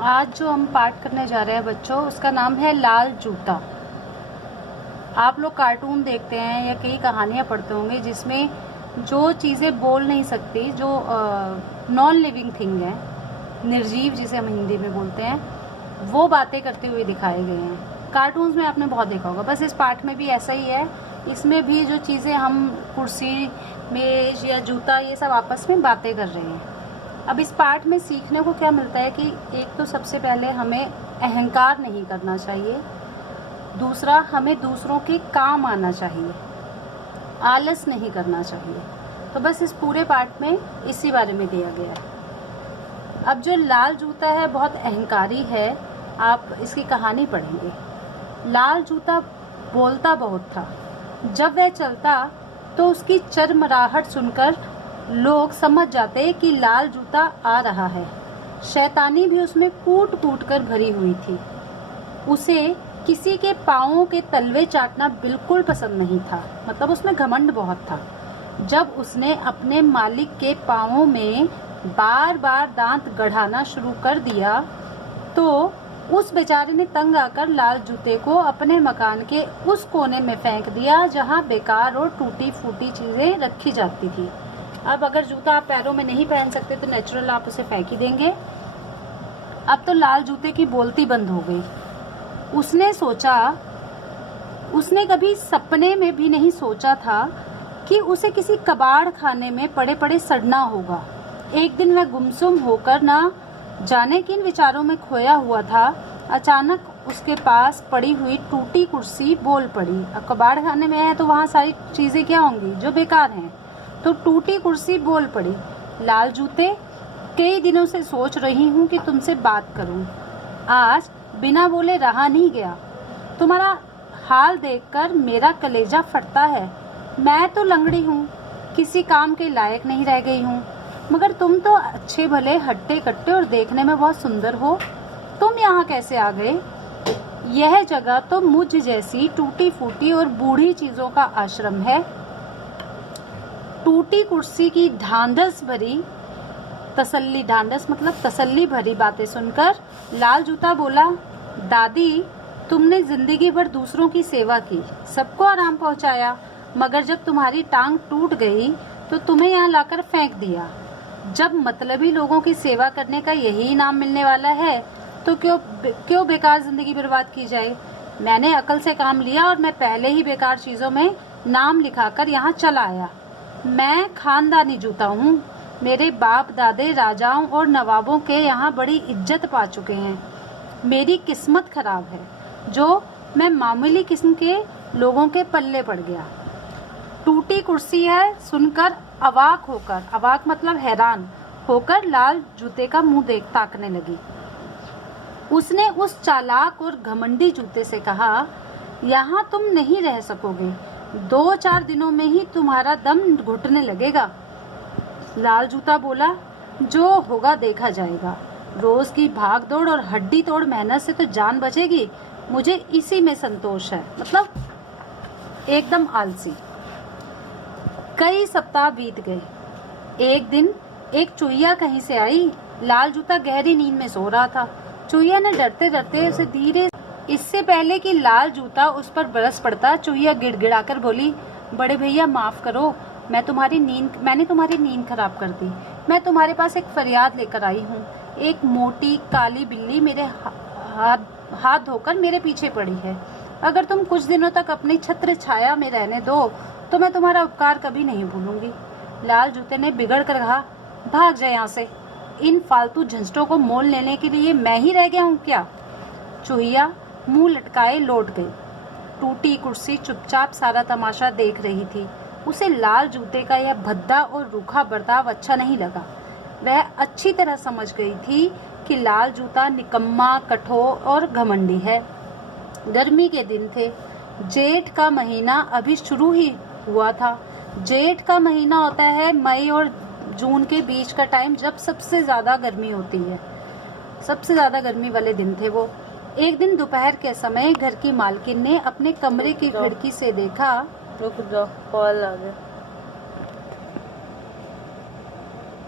आज जो हम पाठ करने जा रहे हैं बच्चों, उसका नाम है लाल जूता। आप लोग कार्टून देखते हैं या कई कहानियाँ पढ़ते होंगे जिसमें जो चीज़ें बोल नहीं सकती, जो नॉन लिविंग थिंग है, निर्जीव जिसे हम हिंदी में बोलते हैं, वो बातें करते हुए दिखाए गए हैं। कार्टून्स में आपने बहुत देखा होगा। बस इस पाठ में भी ऐसा ही है। इसमें भी जो चीज़ें हम कुर्सी, मेज या जूता, ये सब आपस में बातें कर रहे हैं। अब इस पाठ में सीखने को क्या मिलता है कि एक तो सबसे पहले हमें अहंकार नहीं करना चाहिए, दूसरा हमें दूसरों के काम आना चाहिए, आलस नहीं करना चाहिए। तो बस इस पूरे पाठ में इसी बारे में दिया गया है। अब जो लाल जूता है बहुत अहंकारी है। आप इसकी कहानी पढ़ेंगे। लाल जूता बोलता बहुत था। जब वह चलता तो उसकी चरमराहट सुनकर लोग समझ जाते कि लाल जूता आ रहा है। शैतानी भी उसमें कूट कूट कर भरी हुई थी। उसे किसी के पाँवों के तलवे चाटना बिल्कुल पसंद नहीं था। मतलब उसमें घमंड बहुत था। जब उसने अपने मालिक के पाँवों में बार बार दांत गढ़ाना शुरू कर दिया तो उस बेचारे ने तंग आकर लाल जूते को अपने मकान के उस कोने में फेंक दिया जहां बेकार और टूटी फूटी चीजें रखी जाती थी। अब अगर जूता आप पैरों में नहीं पहन सकते तो नेचुरल आप उसे फेंक ही देंगे। अब तो लाल जूते की बोलती बंद हो गई। उसने सोचा, उसने कभी सपने में भी नहीं सोचा था कि उसे किसी कबाड़ खाने में पड़े पड़े सड़ना होगा। एक दिन वह गुमसुम होकर ना जाने किन विचारों में खोया हुआ था। अचानक उसके पास पड़ी हुई टूटी कुर्सी बोल पड़ी। अब कबाड़ खाने में है तो वहाँ सारी चीजें क्या होंगी जो बेकार हैं। तो टूटी कुर्सी बोल पड़ी, लाल जूते, कई दिनों से सोच रही हूँ कि तुमसे बात करूँ। आज बिना बोले रहा नहीं गया। तुम्हारा हाल देखकर मेरा कलेजा फटता है। मैं तो लंगड़ी हूँ, किसी काम के लायक नहीं रह गई हूँ, मगर तुम तो अच्छे भले हट्टे कट्टे और देखने में बहुत सुंदर हो। तुम यहाँ कैसे आ गए? यह जगह तो मुझ जैसी टूटी फूटी और बूढ़ी चीजों का आश्रम है। टूटी कुर्सी की ढांढस मतलब तसल्ली भरी बातें सुनकर लाल जूता बोला, दादी, तुमने जिंदगी भर दूसरों की सेवा की, सबको आराम पहुंचाया, मगर जब तुम्हारी टांग टूट गई तो तुम्हें यहाँ लाकर फेंक दिया। जब मतलबी लोगों की सेवा करने का यही इनाम मिलने वाला है तो क्यों बेकार जिंदगी बर्बाद की जाए। मैंने अकल से काम लिया और मैं पहले ही बेकार चीजों में नाम लिखाकर यहाँ चला आया। मैं खानदानी जूता हूँ। मेरे बाप दादे राजाओं और नवाबों के यहाँ बड़ी इज्जत पा चुके हैं। मेरी किस्मत खराब है जो मैं मामूली किस्म के लोगों के पल्ले पड़ गया। टूटी कुर्सी है सुनकर अवाक मतलब हैरान होकर लाल जूते का मुंह ताकने लगी। उसने उस चालाक और घमंडी जूते से कहा, यहाँ तुम नहीं रह सकोगे, 2-4 दिनों में ही तुम्हारा दम घुटने लगेगा। लाल जूता बोला, जो होगा देखा जाएगा। रोज की भाग दौड़ और हड्डी तोड़ मेहनत से तो जान बचेगी, मुझे इसी में संतोष है। मतलब एकदम आलसी। कई सप्ताह बीत गए। एक दिन एक चुहिया कहीं से आई। लाल जूता गहरी नींद में सो रहा था। चुहिया ने डरते डरते उसे धीरे, इससे पहले कि लाल जूता उस पर बरस पड़ता, चुहिया गिड़गिड़ाकर बोली, बड़े भैया माफ करो, मैंने तुम्हारी नींद खराब कर दी। मैं तुम्हारे पास एक फरियाद लेकर आई हूँ। एक मोटी काली बिल्ली मेरे हाथ धोकर मेरे पीछे पड़ी है। अगर तुम कुछ दिनों तक अपनी छत्र छाया में रहने दो तो मैं तुम्हारा उपकार कभी नहीं भूलूंगी। लाल जूते ने बिगड़ कर कहा, भाग जाए यहाँ से। इन फालतू झंझटों को मोल लेने के लिए मैं ही रह गया हूँ क्या? चुहिया मुंह लटकाए लौट गई। टूटी कुर्सी चुपचाप सारा तमाशा देख रही थी। उसे लाल जूते का यह भद्दा और रूखा बर्ताव अच्छा नहीं लगा। वह अच्छी तरह समझ गई थी कि लाल जूता निकम्मा, कठोर और घमंडी है। गर्मी के दिन थे। जेठ का महीना अभी शुरू ही हुआ था। जेठ का महीना होता है मई और जून के बीच का टाइम, जब सबसे ज्यादा गर्मी होती है। सबसे ज्यादा गर्मी वाले दिन थे वो। एक दिन दोपहर के समय घर की मालकिन ने अपने कमरे की खिड़की से देखा, रुक जाओ, कॉल आ गया।